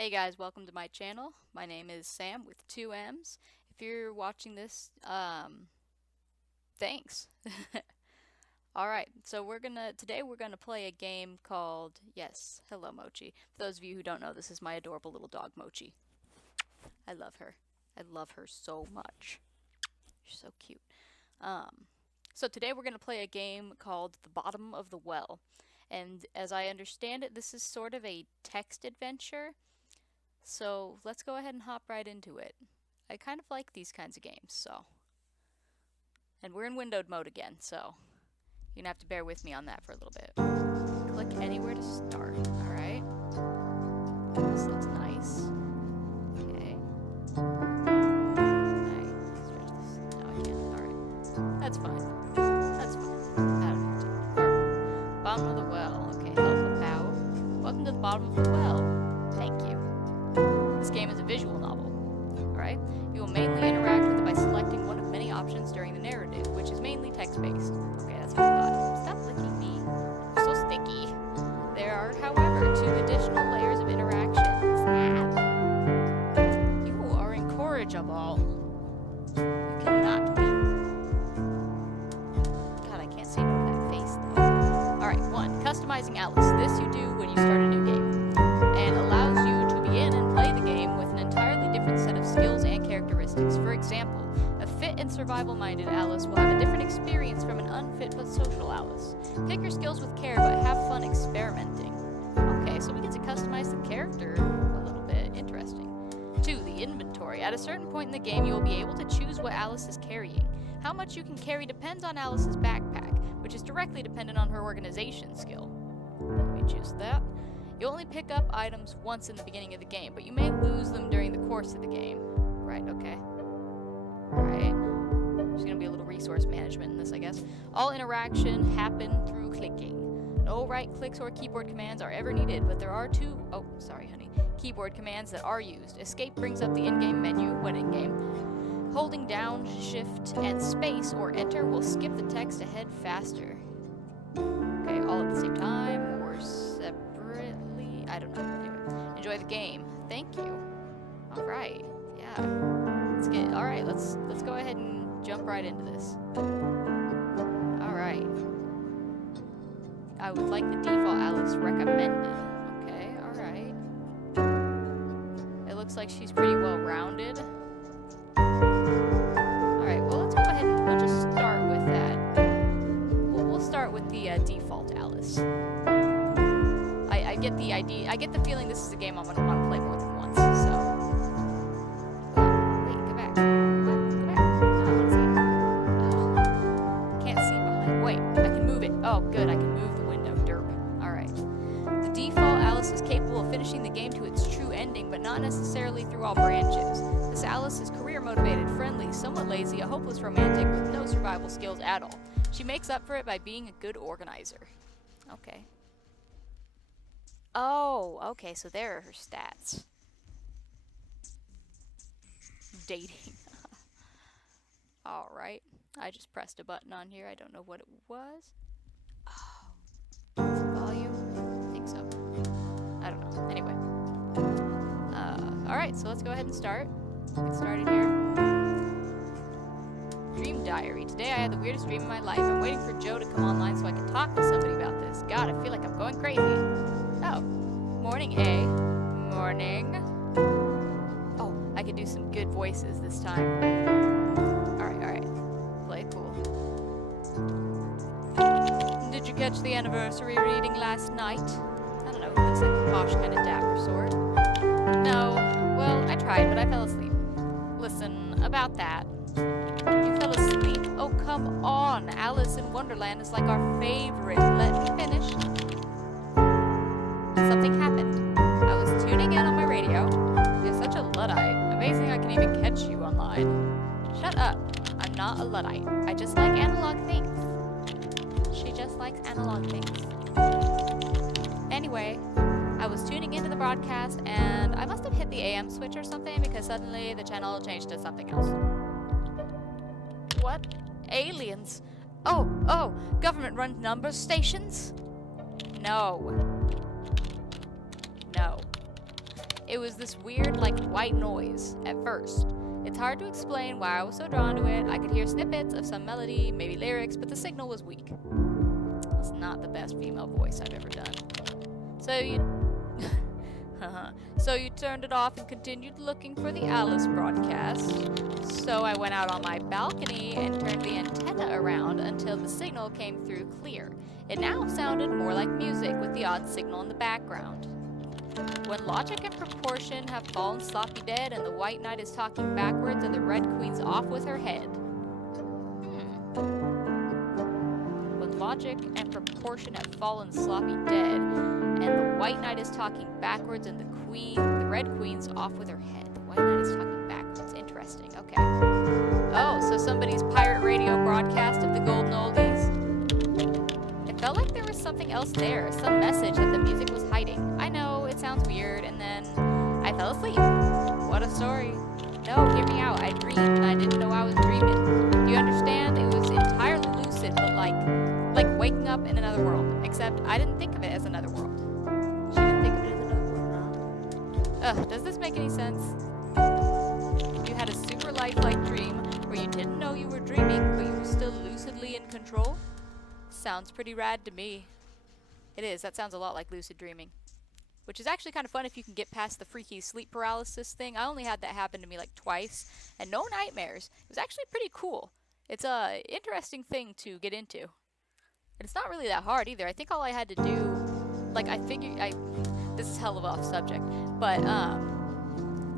Hey guys, welcome to my channel. My name is Sam with 2 M's. If you're watching this, thanks. Alright, so today we're gonna play a game called, yes, hello Mochi. For those of you who don't know, this is my adorable little dog Mochi. I love her. I love her so much. She's so cute. So today we're gonna play a game called The Bottom of the Well. And as I understand it, this is sort of a text adventure. So let's go ahead and hop right into it. I kind of like these kinds of games, so. And we're in windowed mode again, so you're gonna have to bear with me on that for a little bit. Click anywhere to start, alright? This looks nice. Okay. Stretch this. No, I can't. Alright. That's fine. That's fine. I don't need to. Alright. Bottom of the well. Okay, help about. Welcome to the bottom of the well. Thank you. This game is a visual novel. Alright? You will mainly interact with it by selecting one of many options during the narrative, which is mainly text-based. Okay, that's what I thought. Stop licking me. You're so sticky. There are, however, 2 additional layers of interaction. You are incorrigible. You cannot be. God, I can't say no to that face, though. Alright, 1. Customizing Alice. This you do when you start a new game, and allows you to begin and play the game with an entirely different set of skills and characteristics. For example, a fit and survival-minded Alice will have a different experience from an unfit but social Alice. Pick your skills with care, but have fun experimenting. Okay, so we get to customize the character a little bit. Interesting. 2. The inventory. At a certain point in the game, you will be able to choose what Alice is carrying. How much you can carry depends on Alice's backpack, which is directly dependent on her organization skill. Let me choose that. You only pick up items once in the beginning of the game, but you may lose them during the course of the game. Right, okay. Alright. There's gonna be a little resource management in this, I guess. All interaction happen through clicking. No right clicks or keyboard commands are ever needed, but there are 2, oh, sorry honey, keyboard commands that are used. Escape brings up the in-game menu when in-game. Holding down, shift, and space or enter will skip the text ahead faster. Okay, all at the same time, or separately? I don't know. Anyway, enjoy the game. Thank you. All right. Yeah. All right. Let's go ahead and jump right into this. All right. I would like the default Alice recommended. Okay. All right. It looks like she's pretty well rounded. All right. Well, let's go ahead and we'll just start with that. We'll start with the default Alice. I get the idea. I get the feeling this is a game I'm gonna want to play more than once. So, wait, go back. What? Go back. No, I want to see. Oh, can't see behind. Wait, I can move it. Oh, good. I can move the window. Derp. All right. The default Alice is capable of finishing the game to its true ending, but not necessarily through all branches. This Alice is career-motivated, friendly, somewhat lazy, a hopeless romantic with no survival skills at all. She makes up for it by being a good organizer. Okay. Oh, okay, so there are her stats. Dating. Alright. I just pressed a button on here. I don't know what it was. Oh. Is it volume? I think so. I don't know. Anyway. Alright, so let's go ahead and start. Get started here. Dream diary. Today I had the weirdest dream of my life. I'm waiting for Joe to come online so I can talk to somebody about this. God, I feel like I'm going crazy. Oh. Morning, A. Morning. Oh, I could do some good voices this time. Alright. Play cool. Did you catch the anniversary reading last night? I don't know, he looks like a posh kind of dapper sort. No. Well, I tried, but I fell asleep. Listen, about that. You fell asleep? Oh, come on. Alice in Wonderland is like our favorite. Let me finish. Something happened. I was tuning in on my radio. You're such a Luddite. Amazing I can even catch you online. Shut up. I'm not a Luddite. I just like analog things. She just likes analog things. Anyway, I was tuning into the broadcast and I must have hit the AM switch or something because suddenly the channel changed to something else. What? Aliens? Oh, government-run number stations? No. It was this weird, like, white noise at first. It's hard to explain why I was so drawn to it. I could hear snippets of some melody, maybe lyrics, but the signal was weak. That's not the best female voice I've ever done. So you turned it off and continued looking for the Alice broadcast. So I went out on my balcony and turned the antenna around until the signal came through clear. It now sounded more like music with the odd signal in the background. When logic and proportion have fallen sloppy dead and the white knight is talking backwards and the red queen's off with her head. When logic and proportion have fallen sloppy dead and the white knight is talking backwards and the red queen's off with her head. The white knight is talking backwards. Interesting. Okay. Oh, so somebody's pirate radio broadcast of the golden oldies. It felt like there was something else there, some message that the music was hiding. I know, it sounds weird, and then I fell asleep. What a story. No, hear me out. I dreamed, and I didn't know I was dreaming. Do you understand? It was entirely lucid, but like waking up in another world. Except I didn't think of it as another world. She didn't think of it as another world, huh? Ugh, does this make any sense? You had a super lifelike dream where you didn't know you were dreaming, but you were still lucidly in control? Sounds pretty rad to me. It is. That sounds a lot like lucid dreaming. Which is actually kind of fun if you can get past the freaky sleep paralysis thing. I only had that happen to me like twice, and no nightmares. It was actually pretty cool. It's a interesting thing to get into. And it's not really that hard either. I think all I had to do, like, this is hell of off subject, but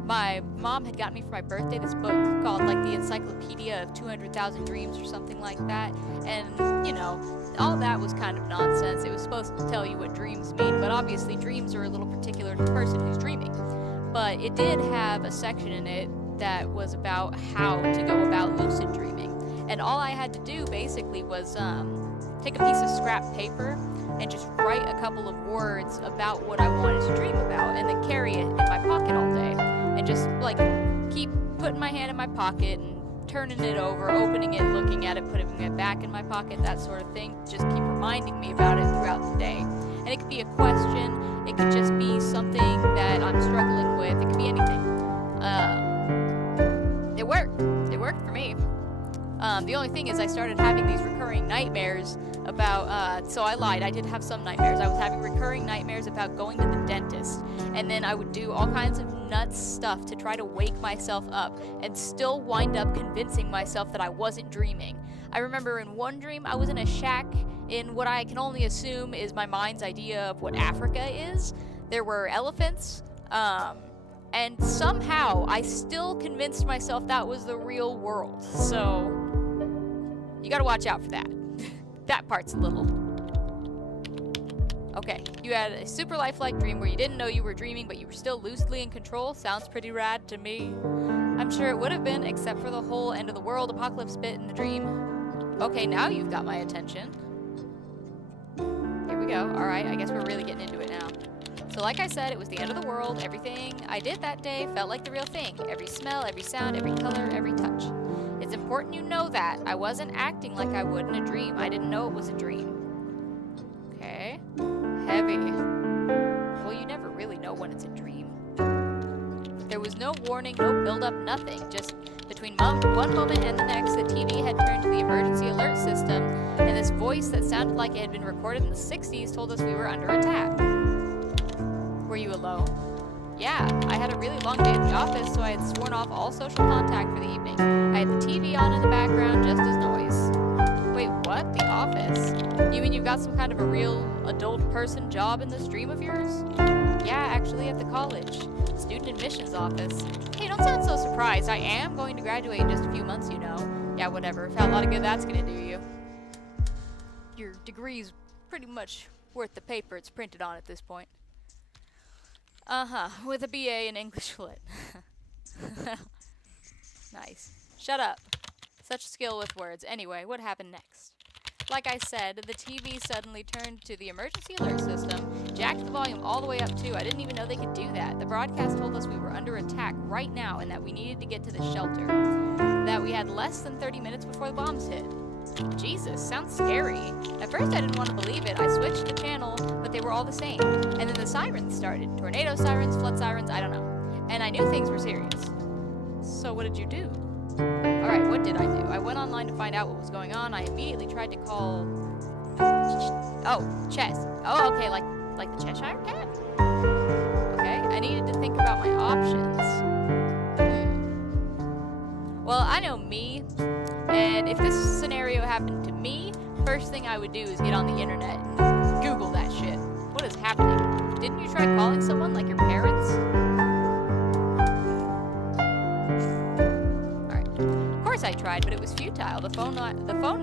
my mom had gotten me for my birthday this book called, like, the Encyclopedia of 200,000 Dreams or something like that. And, you know, all that was kind of nonsense. It was supposed to tell you what dreams mean, but obviously dreams are a little particular to the person who's dreaming. But it did have a section in it that was about how to go about lucid dreaming. And all I had to do basically was take a piece of scrap paper and just write a couple of words about what I wanted to dream about, and then carry it in my pocket all day. And just, like, keep putting my hand in my pocket and turning it over, opening it, looking at it, putting it back in my pocket, that sort of thing. Just keep reminding me about it throughout the day. And it could be a question, it could just be something that I'm struggling with, it could be anything. It worked. It worked for me. The only thing is I started having these recurring nightmares about, so I lied, I did have some nightmares. I was having recurring nightmares about going to the dentist, and then I would do all kinds of nuts stuff to try to wake myself up, and still wind up convincing myself that I wasn't dreaming. I remember in one dream I was in a shack in what I can only assume is my mind's idea of what Africa is. There were elephants, and somehow I still convinced myself that was the real world, so you gotta watch out for that. That part's a little... Okay, you had a super lifelike dream where you didn't know you were dreaming, but you were still lucidly in control. Sounds pretty rad to me. I'm sure it would have been, except for the whole end of the world apocalypse bit in the dream. Okay, now you've got my attention. Here we go. Alright, I guess we're really getting into it now. So like I said, it was the end of the world. Everything I did that day felt like the real thing. Every smell, every sound, every color, every touch. It's important you know that. I wasn't acting like I would in a dream. I didn't know it was a dream. Okay. Heavy. Well, you never really know when it's a dream. There was no warning, no build-up, nothing. Just between one moment and the next, the TV had turned to the emergency alert system, and this voice that sounded like it had been recorded in the 60s told us we were under attack. Were you alone? Yeah, I had a really long day at the office, so I had sworn off all social contact for the evening. I had the TV on in the background just as noise. Wait, what? The office? You mean you've got some kind of a real adult person job in this dream of yours? Yeah, actually at the college. Student admissions office. Hey, don't sound so surprised. I am going to graduate in just a few months, you know. Yeah, whatever. How a lot of good that's gonna do you. Your degree's pretty much worth the paper it's printed on at this point. With a BA in English Lit. Nice. Shut up. Such skill with words. Anyway, what happened next? Like I said, the TV suddenly turned to the emergency alert system, jacked the volume all the way up too. I didn't even know they could do that. The broadcast told us we were under attack right now and that we needed to get to the shelter. That we had less than 30 minutes before the bombs hit. Jesus, sounds scary. At first I didn't want to believe it. I switched the channel, but they were all the same. And then the sirens started. Tornado sirens, flood sirens, I don't know. And I knew things were serious. So what did you do? Alright, what did I do? I went online to find out what was going on. I immediately tried to call... Chess. Oh, okay, like the Cheshire Cat? Okay, I needed to think about my options. Well, I know me, and if this scenario happened to me, first thing I would do is get on the internet and Google that shit. What is happening? Didn't you try calling someone, like your parents? Alright. Of course I tried, but it was futile. The phone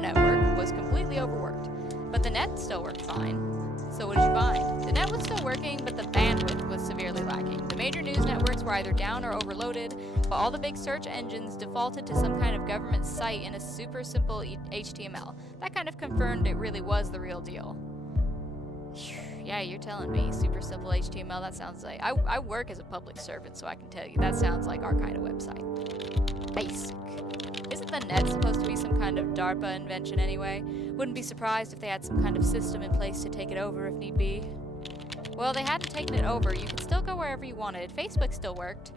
network was completely overworked. But the net still worked fine. So what did you find? The net was still working, but the bandwidth was severely lacking. The major news networks were either down or overloaded, but all the big search engines defaulted to some kind of government site in a super simple HTML. That kind of confirmed it really was the real deal. Yeah, you're telling me. Super simple HTML, that sounds like... I work as a public servant, so I can tell you, that sounds like our kind of website. Basic. Isn't the net supposed to be some kind of DARPA invention anyway? Wouldn't be surprised if they had some kind of system in place to take it over if need be. Well, they hadn't taken it over. You could still go wherever you wanted. Facebook still worked.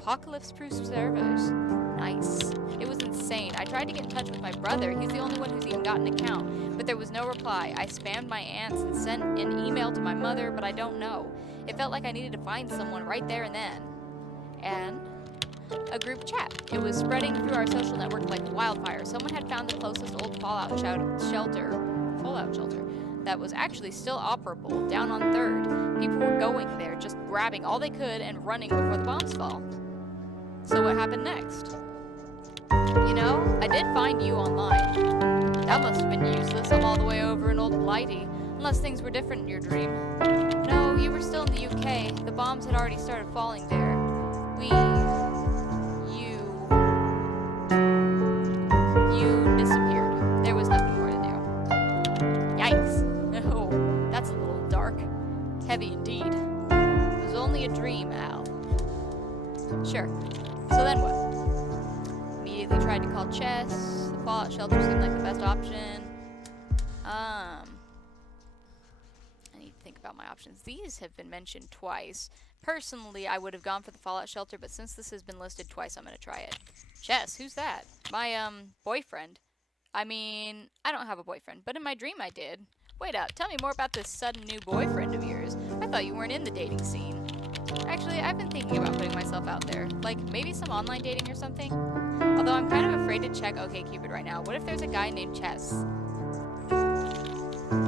Apocalypse-proof servers. Nice. It was insane. I tried to get in touch with my brother. He's the only one who's even got an account. But there was no reply. I spammed my aunts and sent an email to my mother, but I don't know. It felt like I needed to find someone right there and then. And... a group chat. It was spreading through our social network like wildfire. Someone had found the closest old fallout shelter that was actually still operable, down on 3rd. People were going there, just grabbing all they could and running before the bombs fall. So what happened next? You know, I did find you online. That must have been useless. I'm all the way over in old Blighty. Unless things were different in your dream. No, you were still in the UK. The bombs had already started falling there. You disappeared. There was nothing more to do. Yikes. Oh, that's a little dark. Heavy indeed. It was only a dream, Al. Sure. So then what? Immediately tried to call Chess. The fallout shelter seemed like the best option. I need to think about my options. These have been mentioned twice. Personally, I would have gone for the fallout shelter, but since this has been listed twice, I'm going to try it. Chess, who's that? My, boyfriend. I mean, I don't have a boyfriend, but in my dream I did. Wait up, tell me more about this sudden new boyfriend of yours. I thought you weren't in the dating scene. Actually, I've been thinking about putting myself out there. Like, maybe some online dating or something? Although I'm kind of afraid to check OkCupid right now. What if there's a guy named Chess?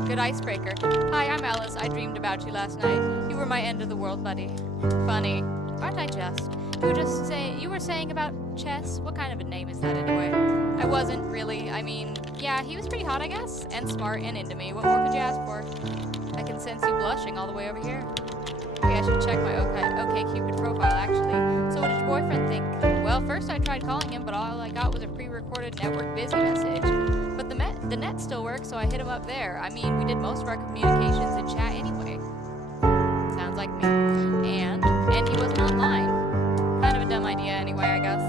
Good icebreaker. Hi, I'm Alice. I dreamed about you last night. You were my end of the world buddy. Funny. Aren't I just? You were saying about Chess? What kind of a name is that anyway? I wasn't, really. I mean, yeah, he was pretty hot, I guess. And smart and into me. What more could you ask for? I can sense you blushing all the way over here. Maybe I should check my OkCupid profile, actually. So what did your boyfriend think? Well, first I tried calling him, but all I got was a pre-recorded network busy message. But the net still works, so I hit him up there. I mean, we did most of our communications in chat anyway. Sounds like me. And he wasn't online. Kind of a dumb idea anyway, I guess.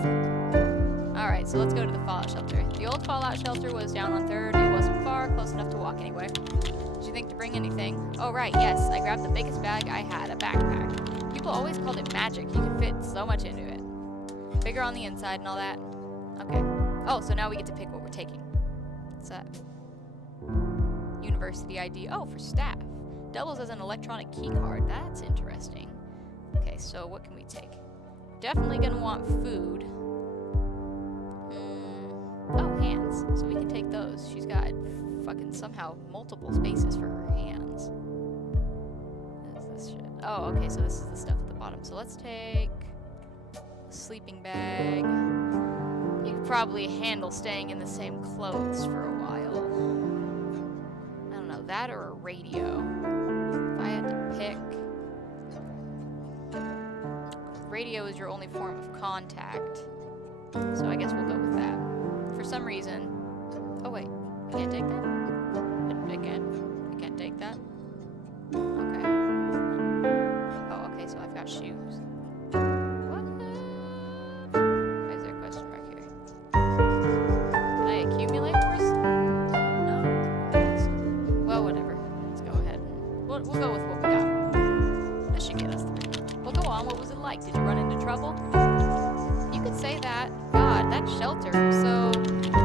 Alright, so let's go to the fallout shelter. The old fallout shelter was down on 3rd. It wasn't far, close enough to walk anyway. Did you think to bring anything? Oh, right, yes. I grabbed the biggest bag I had, a backpack. People always called it magic. You could fit so much into it. Bigger on the inside and all that. Okay. Oh, so now we get to pick what we're taking. What's that? University ID. Oh, for staff. Doubles as an electronic key card. That's interesting. Okay, so what can we take? Definitely gonna want food. Oh, hands. So we can take those. She's got fucking somehow multiple spaces for her hands. What is this shit? Oh, okay, so this is the stuff at the bottom. So let's take a sleeping bag. You could probably handle staying in the same clothes for a while. I don't know, that or a radio. If I had to pick... Radio is your only form of contact. So I guess we'll go with that. For some reason... Oh wait, I can't take that? I can't take that? Okay. Oh, okay, so I've got shoes. What? Why is there a question mark here? Can I accumulate more? like? Did you run into trouble? You could say that. God, that shelter. So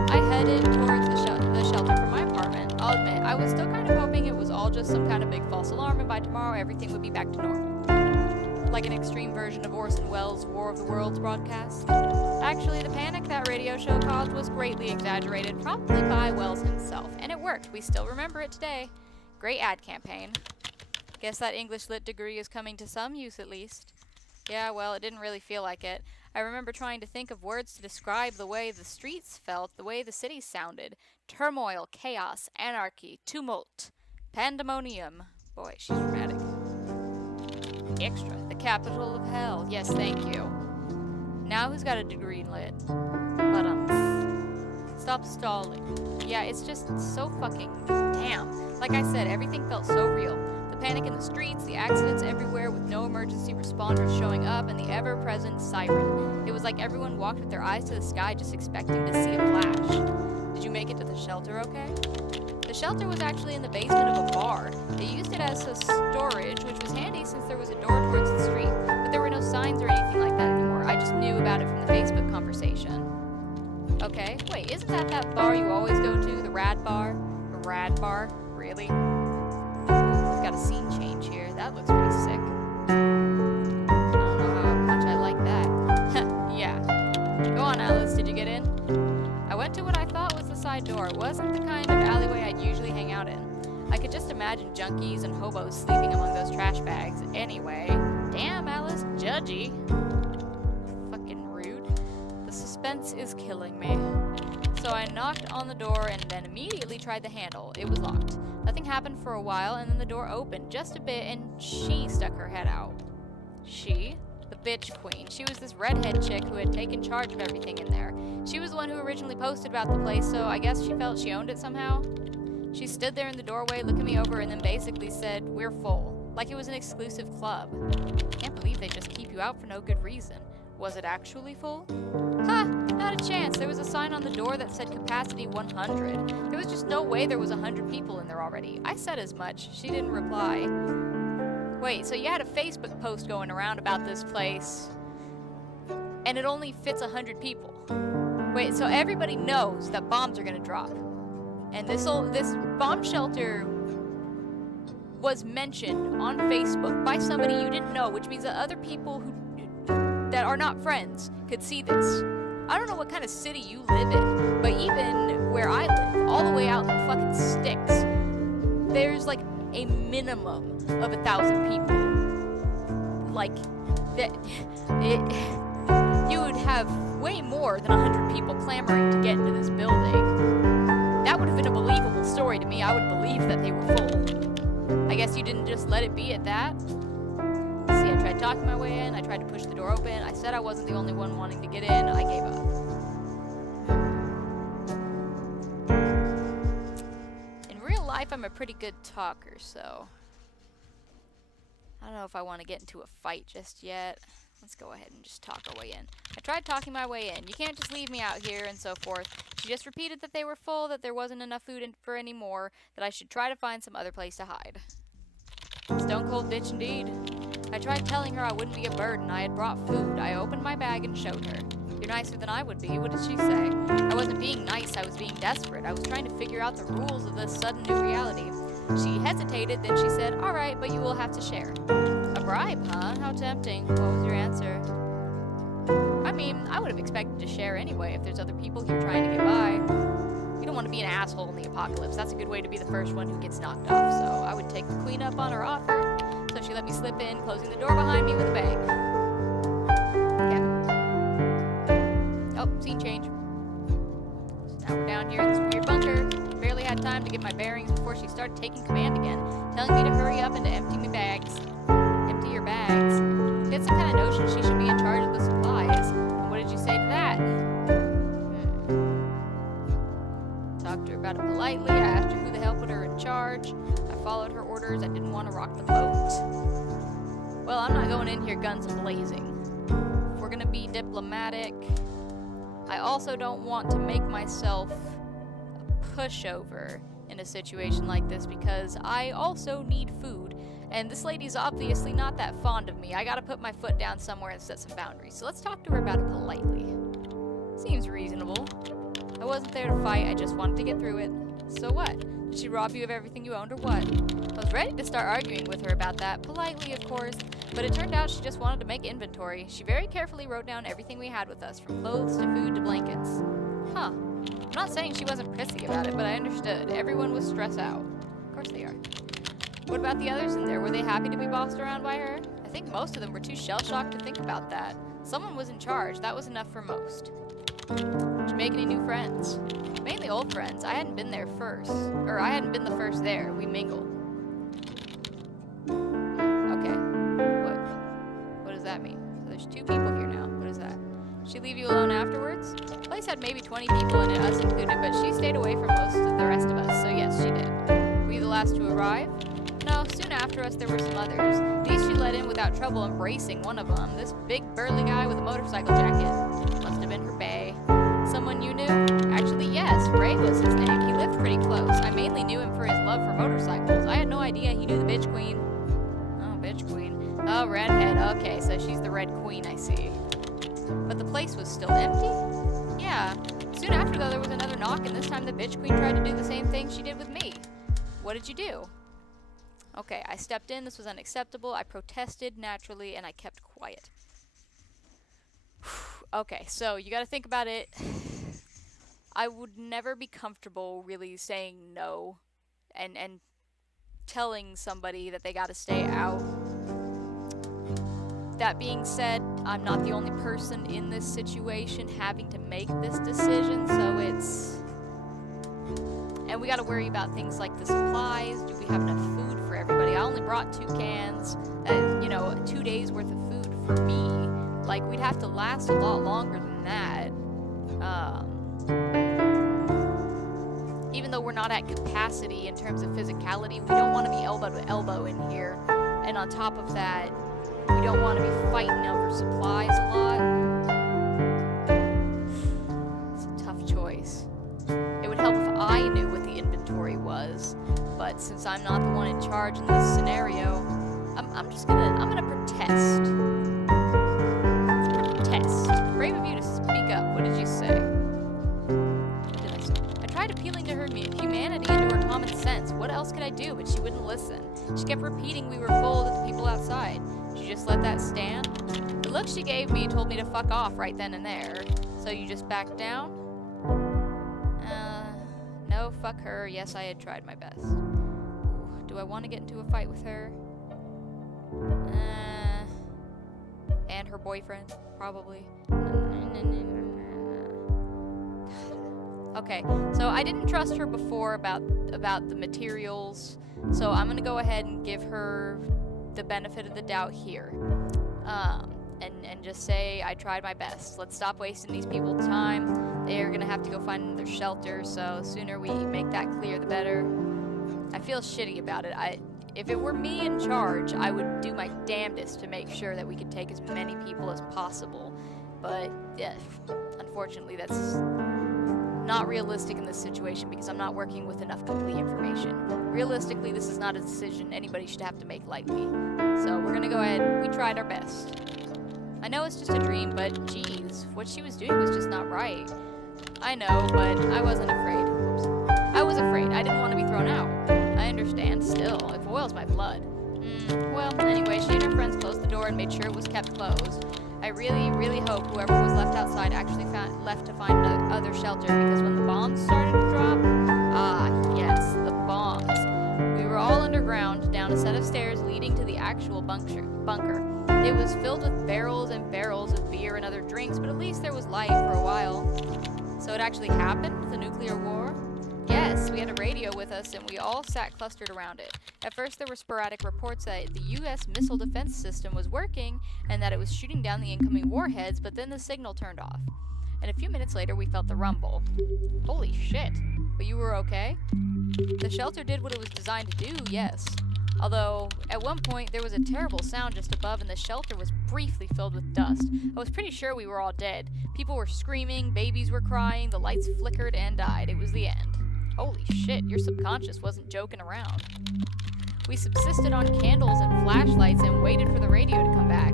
I headed towards the shelter from my apartment. I'll admit, I was still kind of hoping it was all just some kind of big false alarm and by tomorrow everything would be back to normal. Like an extreme version of Orson Welles' War of the Worlds broadcast. Actually, the panic that radio show caused was greatly exaggerated, probably by Welles himself. And it worked. We still remember it today. Great ad campaign. Guess that English Lit degree is coming to some use at least. Yeah, well, it didn't really feel like it. I remember trying to think of words to describe the way the streets felt, the way the city sounded. Turmoil, chaos, anarchy, tumult, pandemonium. Boy, she's dramatic. Extra. The capital of hell. Yes, thank you. Now who's got a degree in lit? Stop stalling. Yeah, it's just so fucking damn. Like I said, everything felt so real. The panic in the streets, the accidents everywhere with no emergency responders showing up, and the ever-present siren. It was like everyone walked with their eyes to the sky just expecting to see a flash. Did you make it to the shelter okay? The shelter was actually in the basement of a bar. They used it as a storage, which was handy since there was a door towards the street, but there were no signs or anything like that anymore. I just knew about it from the Facebook conversation. Okay, wait, isn't that bar you always go to, the Rad Bar? The Rad Bar? Really? We've got a scene change here. That looks pretty sick. I don't know how much I like that. Yeah. Go on, Alice, did you get in? I went to what I thought was the side door. It wasn't the kind of alleyway I'd usually hang out in. I could just imagine junkies and hobos sleeping among those trash bags. Anyway, damn, Alice, judgy. Fucking rude. The suspense is killing me. So I knocked on the door and then immediately tried the handle. It was locked. Nothing happened for a while, and then the door opened just a bit, and she stuck her head out. She? The bitch queen. She was this redhead chick who had taken charge of everything in there. She was the one who originally posted about the place, so I guess she felt she owned it somehow. She stood there in the doorway, looking me over, and then basically said, "We're full." Like it was an exclusive club. Can't believe they just keep you out for no good reason. Was it actually full? Ha! Not a chance. There was a sign on the door that said capacity 100. There was just no way there was 100 people in there already. I said as much. She didn't reply. Wait, so you had a Facebook post going around about this place, and it only fits 100 people. Wait, so everybody knows that bombs are gonna drop. And this bomb shelter was mentioned on Facebook by somebody you didn't know, which means that other people that are not friends could see this. I don't know what kind of city you live in, but even where I live, all the way out in the fucking sticks, there's like a minimum of 1,000 people. Like, that, you would have way more than 100 people clamoring to get into this building. That would have been a believable story to me. I would believe that they were full. I guess you didn't just let it be at that. See, I tried talking my way in, I tried to push the door open, I said I wasn't the only one wanting to get in, I gave up. In real life, I'm a pretty good talker, so I don't know if I want to get into a fight just yet. Let's go ahead and just talk our way in. I tried talking my way in. You can't just leave me out here and so forth. She just repeated that they were full, that there wasn't enough food for any more, that I should try to find some other place to hide. Stone cold bitch indeed. I tried telling her I wouldn't be a burden. I had brought food. I opened my bag and showed her. You're nicer than I would be. What did she say? I wasn't being nice. I was being desperate. I was trying to figure out the rules of this sudden new reality. She hesitated, then she said, all right, but you will have to share. A bribe, huh? How tempting. What was your answer? I mean, I would have expected to share anyway if there's other people here trying to get by. You don't want to be an asshole in the apocalypse. That's a good way to be the first one who gets knocked off, so I would take the queen up on her offer. So she let me slip in, closing the door behind me with a bang. Okay. Oh, scene change. So now we're down here in this weird bunker. Barely had time to get my bearings before she started taking command again, telling me to hurry up and to empty my bags. Empty your bags. She had some kind of notion she should be in charge of the supplies. And what did you say to that? Talked to her about it politely. I asked her who the hell put her in charge. I followed her orders. I didn't want to rock the boat. Well, I'm not going in here guns blazing. If we're gonna be diplomatic, I also don't want to make myself a pushover in a situation like this because I also need food And this lady's obviously not that fond of me. I gotta put my foot down somewhere and set some boundaries. So let's talk to her about it politely. Seems reasonable. I wasn't there to fight, I just wanted to get through it. So what? Did she rob you of everything you owned or what? I was ready to start arguing with her about that, politely of course, but it turned out she just wanted to make inventory. She very carefully wrote down everything we had with us, from clothes to food to blankets. Huh. I'm not saying she wasn't prissy about it, but I understood. Everyone was stressed out. Of course they are. What about the others in there? Were they happy to be bossed around by her? I think most of them were too shell-shocked to think about that. Someone was in charge. That was enough for most. Did you make any new friends? Mainly old friends. I hadn't been there first. Or I hadn't been the first there. We mingled. Okay. What does that mean? So there's 2 people here now. What is that? Did she leave you alone afterwards? The place had maybe 20 people in it, us included, but she stayed away from most of the rest of us, so yes, she did. Were you the last to arrive? No, soon after us there were some others. These she let in without trouble, embracing one of them. This big burly guy with a motorcycle jacket. Must have been her bae. Someone you knew? Actually, yes. Ray was his name. He lived pretty close. I mainly knew him for his love for motorcycles. I had no idea he knew the bitch queen. Oh, bitch queen. Oh, redhead. Okay, so she's the red queen, I see. But the place was still empty? Yeah. Soon after, though, there was another knock, and this time the bitch queen tried to do the same thing she did with me. What did you do? Okay, I stepped in. This was unacceptable. I protested naturally, and I kept quiet. Okay, so you gotta think about it. I would never be comfortable really saying no and telling somebody that they gotta stay out. That being said, I'm not the only person in this situation having to make this decision, so it's... And we gotta worry about things like the supplies. Do we have enough food for everybody? I only brought 2 cans, 2 days worth of food for me. Like, we'd have to last a lot longer than that. Even though we're not at capacity in terms of physicality, we don't want to be elbow to elbow in here. And on top of that, we don't want to be fighting over supplies a lot. It's a tough choice. It would help if I knew what the inventory was, but since I'm not the one in charge in this scenario, I'm gonna protest. Brave of you to speak up. What did you say? What did I say? I tried appealing to her humanity and to her common sense. What else could I do? But she wouldn't listen. She kept repeating we were full to the people outside. Did you just let that stand? The look she gave me told me to fuck off right then and there. So you just backed down? No, fuck her. Yes, I had tried my best. Ooh, do I want to get into a fight with her? And her boyfriend, probably. Okay, so I didn't trust her before about the materials, so I'm gonna go ahead and give her the benefit of the doubt here, and just say I tried my best. Let's stop wasting these people's time. They are gonna have to go find their shelter, so the sooner we make that clear, the better. I feel shitty about it. If it were me in charge, I would do my damnedest to make sure that we could take as many people as possible. But, yeah, unfortunately, that's not realistic in this situation because I'm not working with enough complete information. Realistically, this is not a decision anybody should have to make lightly. So we're gonna go ahead. We tried our best. I know it's just a dream, but geez, what she was doing was just not right. I know, but I wasn't afraid. Oops. I was afraid. I didn't want to be thrown out. I understand still. It boils my blood. Well, anyway, she and her friends closed the door and made sure it was kept closed. I really, really hope whoever was left outside actually left to find other shelter, because when the bombs started to drop, yes, the bombs. We were all underground, down a set of stairs leading to the actual bunker. It was filled with barrels and barrels of beer and other drinks, but at least there was light for a while. So it actually happened, the nuclear war? Yes, we had a radio with us, and we all sat clustered around it. At first, there were sporadic reports that the U.S. missile defense system was working and that it was shooting down the incoming warheads, but then the signal turned off. And a few minutes later, we felt the rumble. Holy shit. But you were okay? The shelter did what it was designed to do, yes. Although, at one point, there was a terrible sound just above, and the shelter was briefly filled with dust. I was pretty sure we were all dead. People were screaming, babies were crying, the lights flickered and died. It was the end. Holy shit, your subconscious wasn't joking around. We subsisted on candles and flashlights and waited for the radio to come back.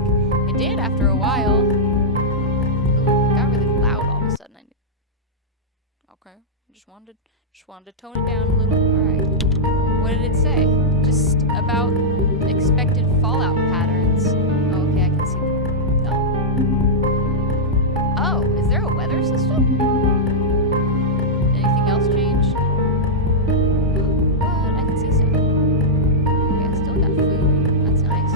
It did after a while. Ooh, it got really loud all of a sudden. Okay, just wanted to tone it down a little. Alright. What did it say? Just about expected fallout patterns. Oh, okay, I can see them. Oh, is there a weather system? Anything else change? What? I can see some. Okay, I still got food. That's nice.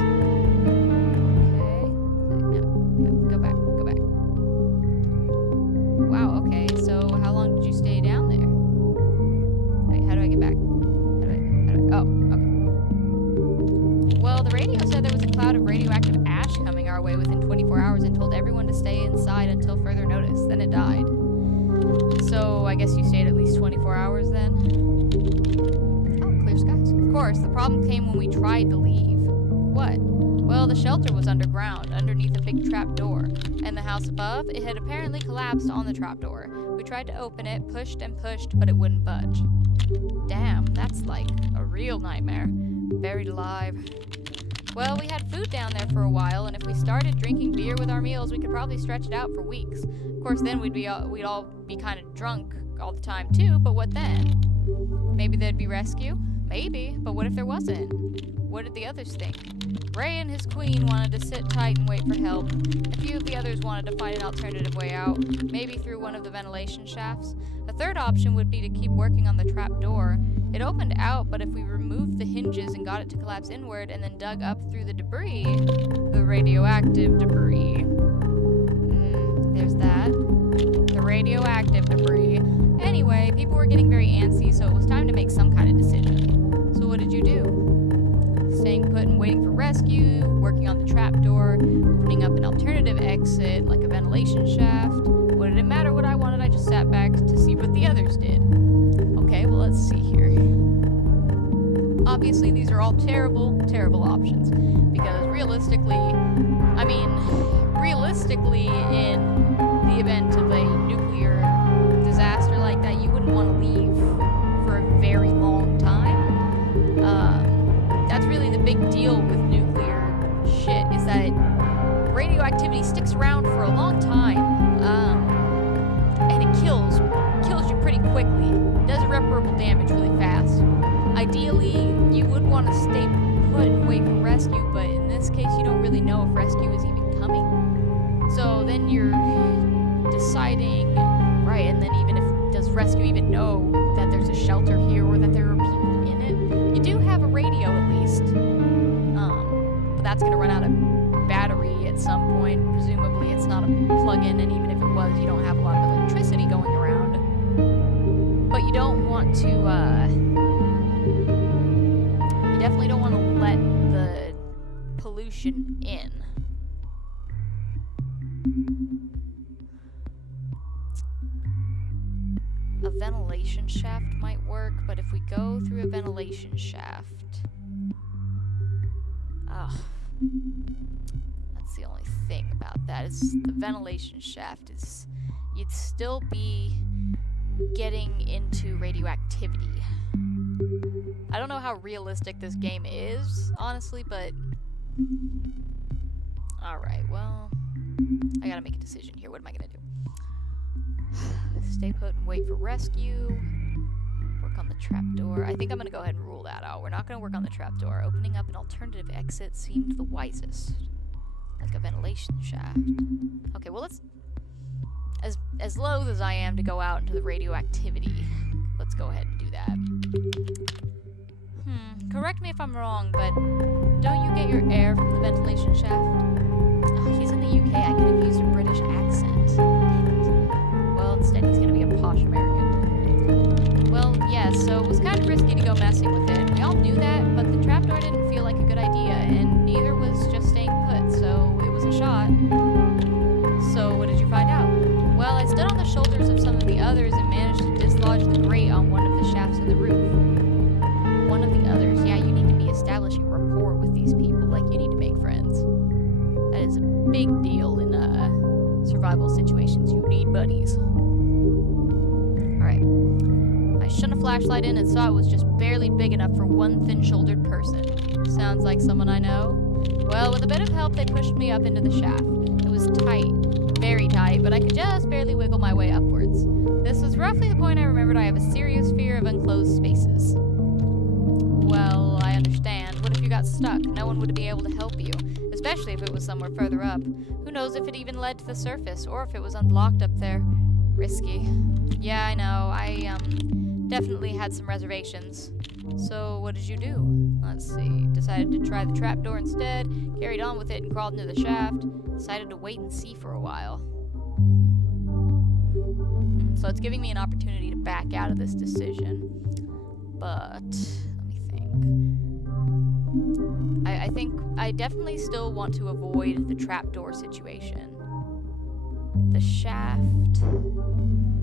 Okay. No, go back. Wow, okay, so how long did you stay down there? Wait, how do I get back? Oh, okay. Well, the radio said there was a cloud of radioactive ash coming our way within 24 hours and told everyone to stay inside until further notice. Then it died. So, I guess you stayed at least 24 hours then? Oh, clear skies. Of course, the problem came when we tried to leave. What? Well, the shelter was underground, underneath a big trap door. And the house above, it had apparently collapsed on the trap door. We tried to open it, pushed and pushed, but it wouldn't budge. Damn, that's like a real nightmare. Buried alive. Well, we had food down there for a while, and if we started drinking beer with our meals, we could probably stretch it out for weeks. Of course, then we'd all be kind of drunk all the time too, but what then? Maybe there'd be rescue? Maybe, but what if there wasn't? What did the others think? Ray and his queen wanted to sit tight and wait for help. A few of the others wanted to find an alternative way out, maybe through one of the ventilation shafts. A third option would be to keep working on the trap door. It opened out, but if we removed the hinges and got it to collapse inward and then dug up through the debris, the radioactive debris. There's that. The radioactive debris. Anyway, people were getting very antsy, so it was time to make some kind of decision. So what did you do? Staying put and waiting for rescue, working on the trapdoor, opening up an alternative exit like a ventilation shaft. What did it matter what I wanted? I just sat back to see what the others did. Okay, well, let's see here. Obviously, these are all terrible, terrible options. Because realistically, in the event of a nuclear disaster like that, you wouldn't want to leave for a very long time. That's really the big deal with nuclear shit, is that radioactivity sticks around for a long time, and it kills you pretty quickly. It does irreparable damage really fast. Ideally, you would want to stay put and wait for rescue, but in this case, you don't really know if rescue is even coming. So then you're deciding, right, and then even if, does rescue even know that there's a shelter here or that there are people in it? You do have a radio at least, but that's going to run out of battery at some point. Presumably it's not a plug-in, and even if it was, you don't have a lot of electricity going around. But you don't want to, you definitely don't want to let the pollution in. A ventilation shaft might work, but if we go through a ventilation shaft... that's the only thing about that, is the ventilation shaft is... You'd still be getting into radioactivity. I don't know how realistic this game is, honestly, but... Alright, well... I gotta make a decision here. What am I gonna do? Stay put and wait for rescue. Work on the trapdoor. I think I'm gonna go ahead and rule that out. We're not gonna work on the trapdoor. Opening up an alternative exit seemed the wisest. Like a ventilation shaft. Okay, well let's... As loath as I am to go out into the radioactivity, let's go ahead and do that. Correct me if I'm wrong, but don't you get your air from the ventilation shaft? Oh, he's in the UK. I could have used a British accent. Damn it. Well, instead he's gonna be a posh American. Well, yeah, so it was kind of risky to go messing with it. We all knew that, but the trapdoor didn't feel like a good idea, and neither was just staying put, so it was a shot. So what did you find out? Well, I stood on the shoulders of some of the others and managed to dislodge the grate on one of the shafts in the roof. One of the others? Yeah, you need to be establishing rapport with these people, like you need to make friends. That is a big deal in survival situations. You need buddies. Alright. My shone a flashlight in and saw it was just barely big enough for one thin-shouldered person. Sounds like someone I know. Well, with a bit of help, they pushed me up into the shaft. It was tight, very tight, but I could just barely wiggle my way upwards. This was roughly the point I remembered I have a serious fear of enclosed spaces. Well, I understand. What if you got stuck? No one would be able to help you, especially if it was somewhere further up. Who knows if it even led to the surface, or if it was unblocked up there. Risky. Yeah, I know. I, definitely had some reservations. So, what did you do? Let's see. Decided to try the trapdoor instead, carried on with it and crawled into the shaft. Decided to wait and see for a while. So it's giving me an opportunity to back out of this decision. But, let me think. I think I definitely still want to avoid the trapdoor situation. The shaft.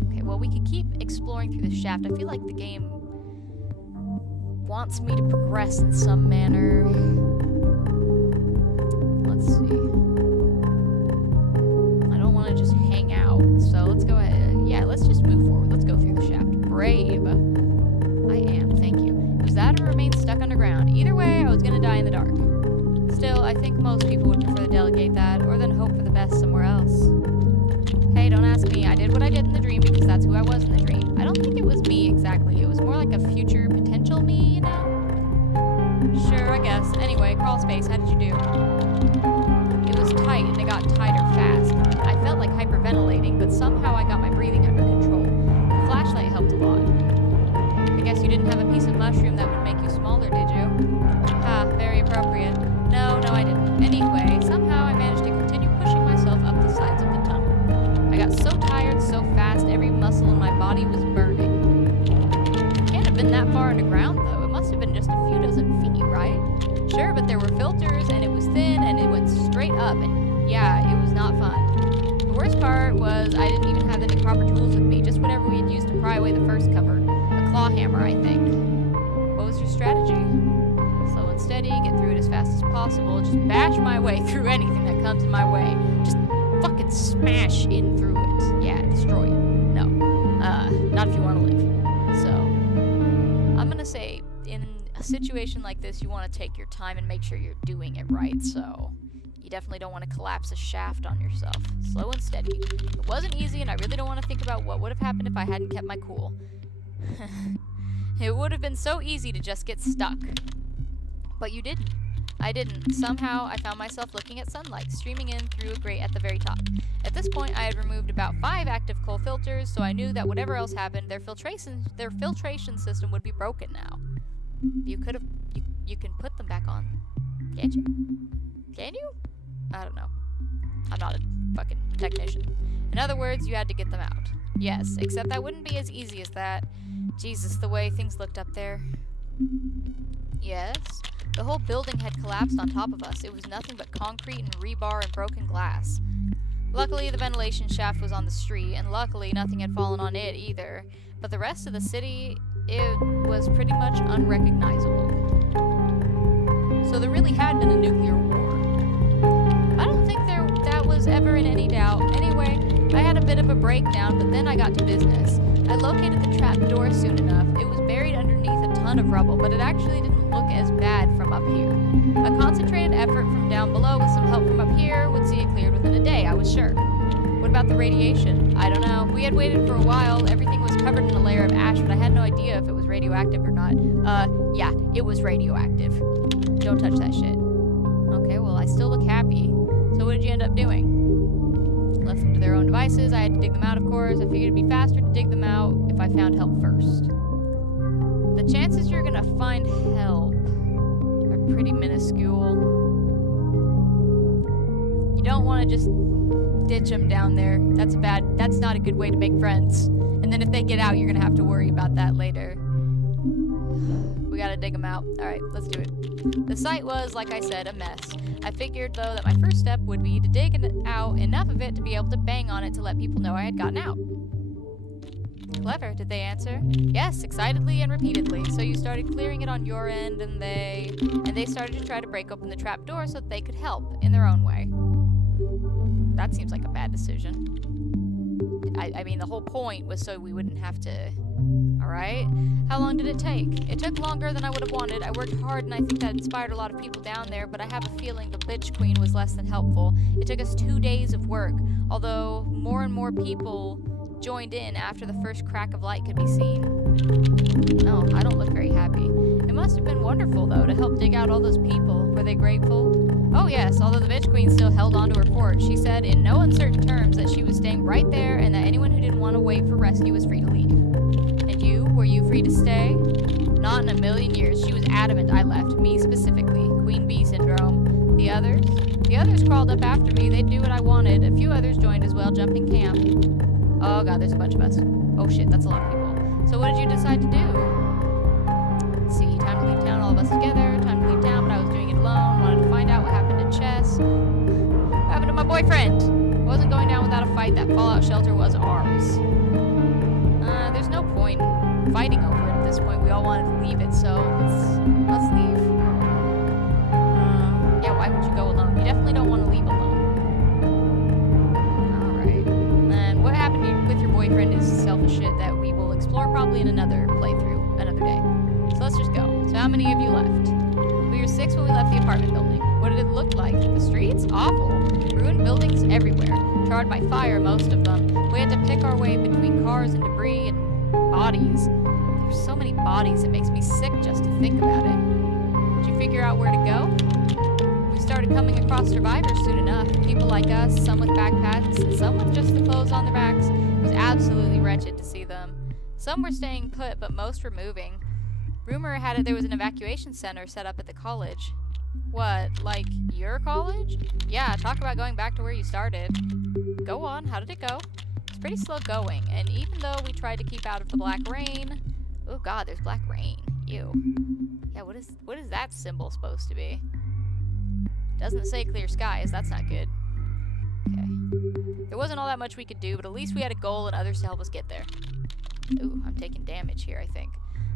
Okay, well, we could keep exploring through the shaft. I feel like the game wants me to progress in some manner. Let's see. I don't want to just hang out, so let's go ahead. Yeah, let's just move forward. Let's go through the shaft. Brave. I am, thank you. It was that or remain stuck underground. Either way, I was going to die in the dark. Still, I think most people would prefer to delegate that, or then hope for the best somewhere else. Hey, don't ask me. I did what I did in the dream because that's who I was in the dream. I don't think it was me exactly. It was more like a future potential me, you know? Sure, I guess. Anyway, crawl space, how did you do? It was tight and it got tighter fast. I felt like hyperventilating, but somehow I got my breathing under control. The flashlight helped a lot. I guess you didn't have a piece of mushroom that would make you smaller, did you? Ah, very appropriate. No, I didn't. Anyway, somehow I managed to continue pushing myself up the sides of the tunnel. I got so tired so fast, every muscle in my body was burning. Can't have been that far underground, though. It must have been just a few dozen feet, right? Sure, but there were filters, and it was thin, and it went straight up, and yeah, it was not fun. The worst part was I didn't even have any proper tools with me, just whatever we had used to pry away the first cover. A claw hammer, I think. What was your strategy? Slow and steady, get through it as fast as possible, just bash my way through anything that comes in my way. Just fucking smash in through it. Yeah, destroy it. No. Not if you want to live. So, I'm gonna say, in a situation like this, you want to take your time and make sure you're doing it right, so you definitely don't want to collapse a shaft on yourself. Slow and steady. It wasn't easy, and I really don't want to think about what would have happened if I hadn't kept my cool. It would have been so easy to just get stuck. But you didn't. I didn't. Somehow, I found myself looking at sunlight, streaming in through a grate at the very top. At this point, I had removed about 5 active coal filters, so I knew that whatever else happened, their filtration system would be broken now. You can put them back on. Can't you? Can you? I don't know. I'm not a fucking technician. In other words, you had to get them out. Yes, except that wouldn't be as easy as that. Jesus, the way things looked up there. Yes? The whole building had collapsed on top of us. It was nothing but concrete and rebar and broken glass. Luckily, the ventilation shaft was on the street, and luckily nothing had fallen on it either. But the rest of the city, it was pretty much unrecognizable. So there really had been a nuclear war. I don't think that was ever in any doubt. Anyway, I had a bit of a breakdown, but then I got to business. I located the trap door soon enough. It was buried underneath a ton of rubble, but it actually didn't look as bad from up here. A concentrated effort from down below with some help from up here would see it cleared within a day, I was sure. What about the radiation? I don't know. We had waited for a while. Everything was covered in a layer of ash, but I had no idea if it was radioactive or not. Yeah, it was radioactive. Don't touch that shit. Okay, well, I still look happy. So what did you end up doing? Left them to their own devices. I had to dig them out, of course. I figured it'd be faster to dig them out if I found help first. The chances you're gonna find help are pretty minuscule. You don't want to just ditch them down there. That's not a good way to make friends. And then if they get out, you're gonna have to worry about that later. We gotta dig them out. Alright, let's do it. The site was, like I said, a mess. I figured, though, that my first step would be to dig out enough of it to be able to bang on it to let people know I had gotten out. Clever, did they answer? Yes, excitedly and repeatedly. So you started clearing it on your end, and they started to try to break open the trap door so that they could help in their own way. That seems like a bad decision. I mean, the whole point was so we wouldn't have to Alright. How long did it take? It took longer than I would have wanted. I worked hard and I think that inspired a lot of people down there, but I have a feeling the Bitch Queen was less than helpful. It took us 2 days of work, although more and more people joined in after the first crack of light could be seen. No, I don't look very happy. It must have been wonderful, though, to help dig out all those people. Were they grateful? Oh yes, although the Bitch Queen still held on to her fort, she said in no uncertain terms that she was staying right there and that anyone who didn't want to wait for rescue was free to leave. And you? Were you free to stay? Not in a million years. She was adamant I left. Me specifically. Queen Bee syndrome. The others? The others crawled up after me. They'd do what I wanted. A few others joined as well, jumping camp. Oh god, there's a bunch of us. Oh shit, that's a lot of people. So what did you decide to do? Let's see, time to leave town, all of us together. Time to leave town, but I was doing it alone. Wanted to find out what happened to Chess. What happened to my boyfriend? Wasn't going down without a fight. That fallout shelter was ours. There's no point in fighting over it at this point. We all wanted to leave it, so let's leave. Yeah, why would you go alone? You definitely don't want to leave alone. What happened with your boyfriend is selfish shit that we will explore probably in another playthrough, another day. So let's just go. So how many of you left? We were 6 when we left the apartment building. What did it look like? The streets? Awful. Ruined buildings everywhere. Charred by fire, most of them. We had to pick our way between cars and debris and bodies. There's so many bodies, it makes me sick just to think about it. Did you figure out where to go? We started coming across survivors soon enough. People like us, some with backpacks, and some with just the clothes on their backs. It was absolutely wretched to see them. Some were staying put, but most were moving. Rumor had it there was an evacuation center set up at the college. What, like your college? Yeah, talk about going back to where you started. Go on, how did it go? It's pretty slow going, and even though we tried to keep out of the black rain... Oh god, there's black rain. Ew. Yeah, what is that symbol supposed to be? Doesn't say clear skies, that's not good. Okay. There wasn't all that much we could do, but at least we had a goal and others to help us get there. Ooh, I'm taking damage here, I think.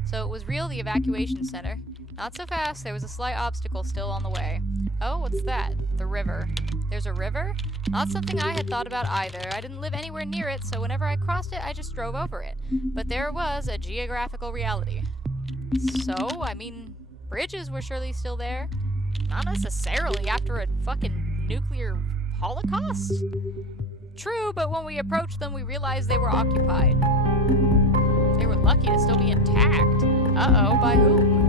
So it was real, the evacuation center. Not so fast, there was a slight obstacle still on the way. Oh, what's that? The river. There's a river? Not something I had thought about either. I didn't live anywhere near it, so whenever I crossed it, I just drove over it. But there was a geographical reality. So, I mean, bridges were surely still there. Not necessarily after a fucking nuclear holocaust? True, but when we approached them, we realized they were occupied. They were lucky to still be intact. Uh-oh, by whom?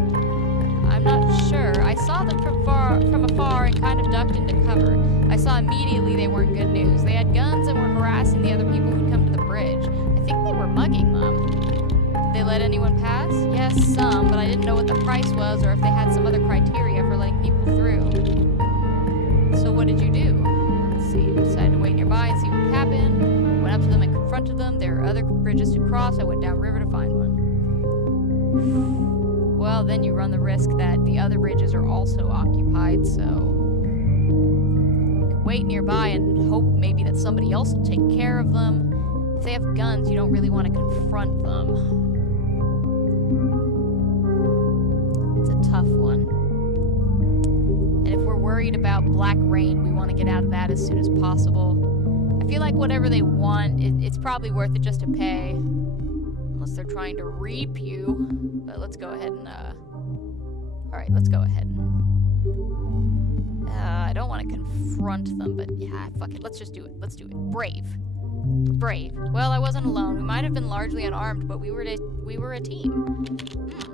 I'm not sure. I saw them from afar and kind of ducked into cover. I saw immediately they weren't good news. They had guns and were harassing the other people who'd come to the bridge. I think they were mugging them. Did they let anyone pass? Yes, some, but I didn't know what the price was or if they had some other criteria for letting people through. So what did you do? Let's see. I decided to wait nearby and see what would happen. Went up to them and confronted them. There are other bridges to cross. I went downriver to find one. Well, then you run the risk that the other bridges are also occupied, so... You can wait nearby and hope maybe that somebody else will take care of them. If they have guns, you don't really want to confront them. It's a tough one. And if we're worried about black rain, we want to get out of that as soon as possible. I feel like whatever they want, it's probably worth it just to pay. Unless they're trying to reap you. But let's go ahead and, Alright, let's go ahead and... I don't want to confront them, but yeah, fuck it. Let's just do it. Let's do it. Brave. Brave. Well, I wasn't alone. We might have been largely unarmed, but we were a team.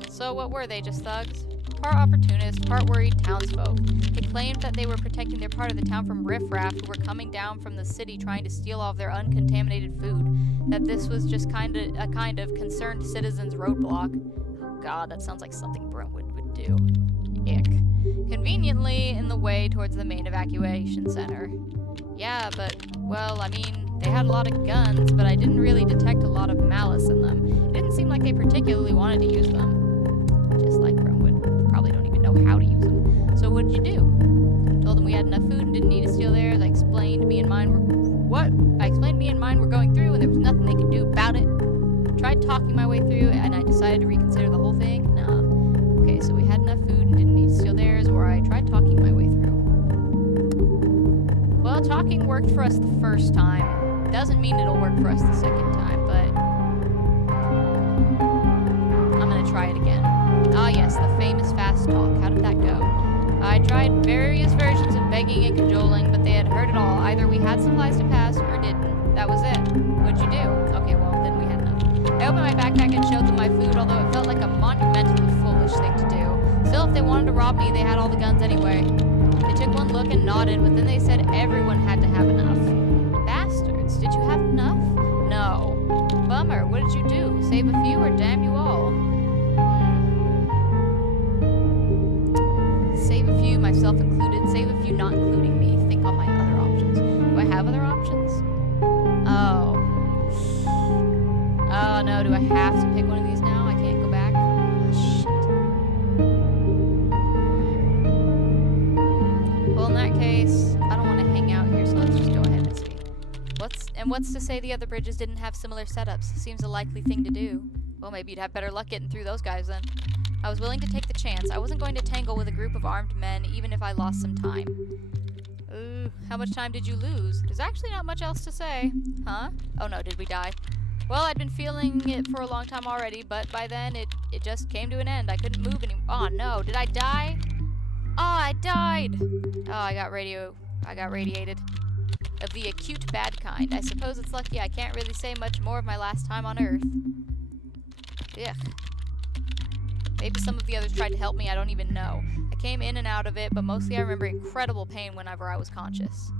So what were they, just thugs? Part opportunists, part worried townsfolk. They claimed that they were protecting their part of the town from riffraff who were coming down from the city trying to steal off their uncontaminated food. That this was just a kind of concerned citizens roadblock. Oh god, that sounds like something Brentwood would do. Ick. Conveniently in the way towards the main evacuation center. Yeah, but, well, I mean, they had a lot of guns, but I didn't really detect a lot of malice in them. It didn't seem like they particularly wanted to use them. Just like Brentwood. Probably don't even know how to use them. So what did you do? Told them we had enough food and didn't need to steal theirs. I explained me and mine were... What? I explained me and mine were going through and there was nothing they could do about it. Tried talking my way through and I decided to reconsider the whole thing. Nah. Okay, so we had enough food and didn't need to steal theirs, or I tried talking my way through. Well, talking worked for us the first time. Doesn't mean it'll work for us the second time, but... I'm gonna try it again. Ah yes, the famous fast talk. How did that go? I tried various versions of begging and cajoling, but they had heard it all. Either we had supplies to pass or didn't. That was it. What'd you do? Okay, well, then we had enough. I opened my backpack and showed them my food, although it felt like a monumentally foolish thing to do. Still, if they wanted to rob me, they had all the guns anyway. They took one look and nodded, but then they said everyone had to have enough. Bastards, did you have enough? No. Bummer, what did you do? Save a few or damn you all? Save a few, myself included. Save a few, not including me. Think on my other options. Do I have other options? Oh. Oh no, do I have to pick one of these now? I can't go back? Oh, shit. Well, in that case, I don't want to hang out here, so let's just go ahead and see. What's to say the other bridges didn't have similar setups? Seems a likely thing to do. Well, maybe you'd have better luck getting through those guys then. I was willing to take the chance. I wasn't going to tangle with a group of armed men, even if I lost some time. Ooh, how much time did you lose? There's actually not much else to say. Huh? Oh no, did we die? Well, I'd been feeling it for a long time already, but by then it just came to an end. I couldn't move anymore. Oh no, did I die? Oh, I died! Oh, I got radiated. Of the acute bad kind. I suppose it's lucky I can't really say much more of my last time on Earth. Ugh. Maybe some of the others tried to help me, I don't even know. I came in and out of it, but mostly I remember incredible pain whenever I was conscious.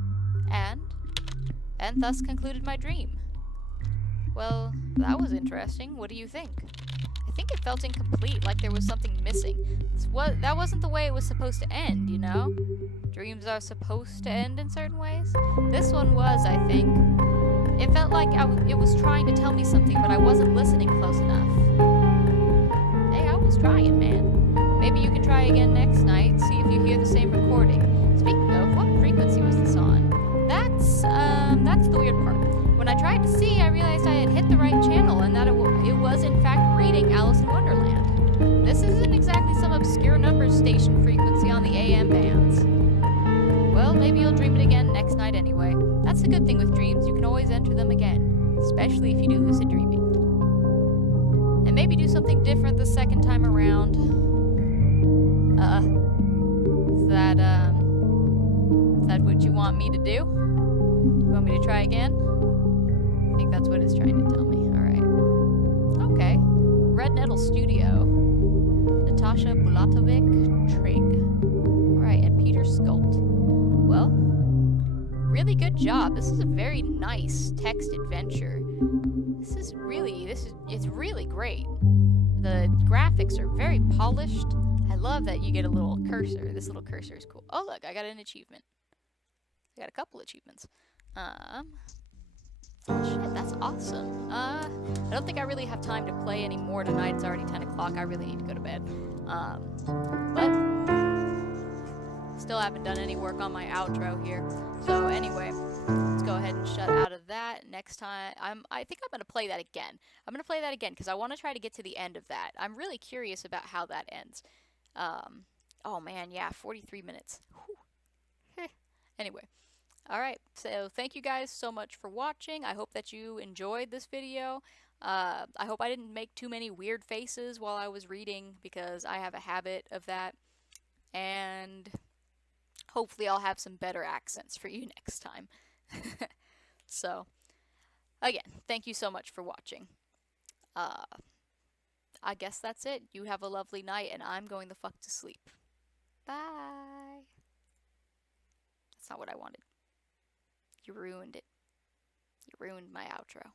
And thus concluded my dream. Well, that was interesting. What do you think? I think it felt incomplete, like there was something missing. That wasn't the way it was supposed to end, you know? Dreams are supposed to end in certain ways. This one was, I think. It felt like it was trying to tell me something, but I wasn't listening close enough. Hey, I was trying, man. Maybe you can try again next night, see if you hear the same recording. Speaking of, what frequency was this on? That's the weird part. When I tried to see, I realized I had hit the right channel and that it was in fact reading Alice in Wonderland. This isn't exactly some obscure numbers station frequency on the AM bands. Well, maybe you'll dream it again next night anyway. That's the good thing with dreams, you can always enter them again, especially if you do lucid dreaming. And maybe do something different the second time around. Is that what you want me to do? You want me to try again? I think that's what it's trying to tell me. Alright. Okay. Red Nettle Studio. Natasha Bulatovic Trig. Alright, and Peter Sculpt. Well, really good job. This is a very nice text adventure. It's really great. The graphics are very polished. I love that you get a little cursor. This little cursor is cool. Oh look, I got an achievement. I got a couple achievements. Oh shit, that's awesome. I don't think I really have time to play anymore tonight. It's already 10 o'clock. I really need to go to bed. But still haven't done any work on my outro here. So anyway, let's go ahead and shut out of that. Next time, I think I'm going to play that again. I'm going to play that again because I want to try to get to the end of that. I'm really curious about how that ends. Oh man, yeah, 43 minutes. Anyway. Alright, so thank you guys so much for watching. I hope that you enjoyed this video. I hope I didn't make too many weird faces while I was reading, because I have a habit of that. And hopefully I'll have some better accents for you next time. So, again, thank you so much for watching. I guess that's it. You have a lovely night, and I'm going the fuck to sleep. Bye! That's not what I wanted. You ruined it. You ruined my outro.